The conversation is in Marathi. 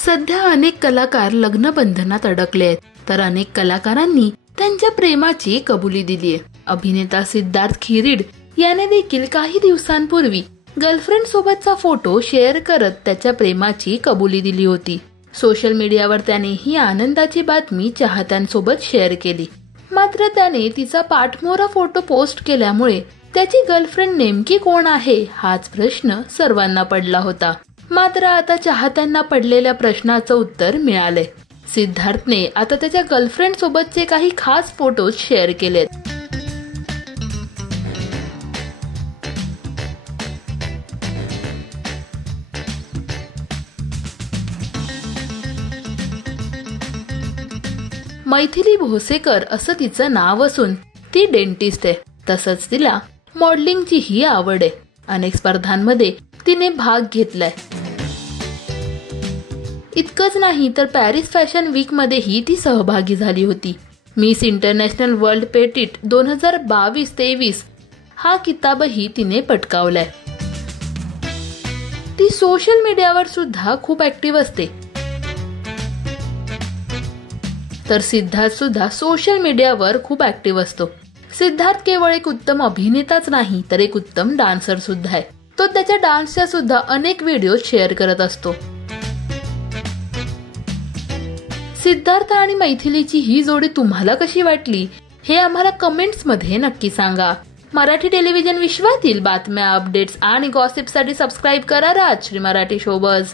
सध्या अनेक कलाकार लग्न बंधनात अडकले आहेत, तर अनेक कलाकारांनी त्यांच्या प्रेमाची कबुली दिली आहे. अभिनेता सिद्धार्थ खिरीड याने देखील काही दिवसांपूर्वी गर्लफ्रेंड सोबतचा फोटो शेअर करत त्याच्या प्रेमाची कबुली दिली होती. सोशल मीडियावर त्याने ही आनंदाची बातमी चाहत्यांसोबत शेअर केली. मात्र त्याने तिचा पाठमोरा फोटो पोस्ट केल्यामुळे त्याची गर्लफ्रेंड नेमकी कोण आहे हाच प्रश्न सर्वांना पडला होता. मात्र आता चाहत्यांना पडलेल्या प्रश्नाचं उत्तर मिळालंय. सिद्धार्थने आता त्याच्या गर्लफ्रेंड सोबतचे काही खास फोटोज शेअर केलेत. मैथिली भोसेकर असं तिचं नाव असून ती डेंटिस्ट आहे. तसंच तिला मॉडेलिंगचीही आवड आहे. अनेक स्पर्धांमध्ये तिने भाग घेतलाय. इतकंच नाही तर पॅरिस फॅशन वीक मध्येही ती सहभागी झाली होती. मिस इंटरनॅशनल वर्ल्ड पेटिट 2022-23 हा किताबही तिने पटकावलाय. ती सोशल मीडियावर सुद्धा खूप ऍक्टिव्ह असते. तर सिद्धार्थ सुद्धा सोशल मीडियावर खूप ऍक्टिव्ह असतो. सिद्धार्थ केवळ एक उत्तम अभिनेताच नाही तर एक उत्तम डान्सर सुद्धा आहे. तो त्याच्या डान्सच्या सुद्धा अनेक व्हिडिओ शेअर करत असतो. सिद्धार्थ आणि मैथिलीची ही जोडी तुम्हाला कशी वाटली हे आम्हाला कमेंट्स मध्ये नक्की सांगा. मराठी टेलिव्हिजन विश्वातील बातम्या, अपडेट्स आणि गॉसिपसाठी सबस्क्राईब करा राजश्री मराठी शोबज.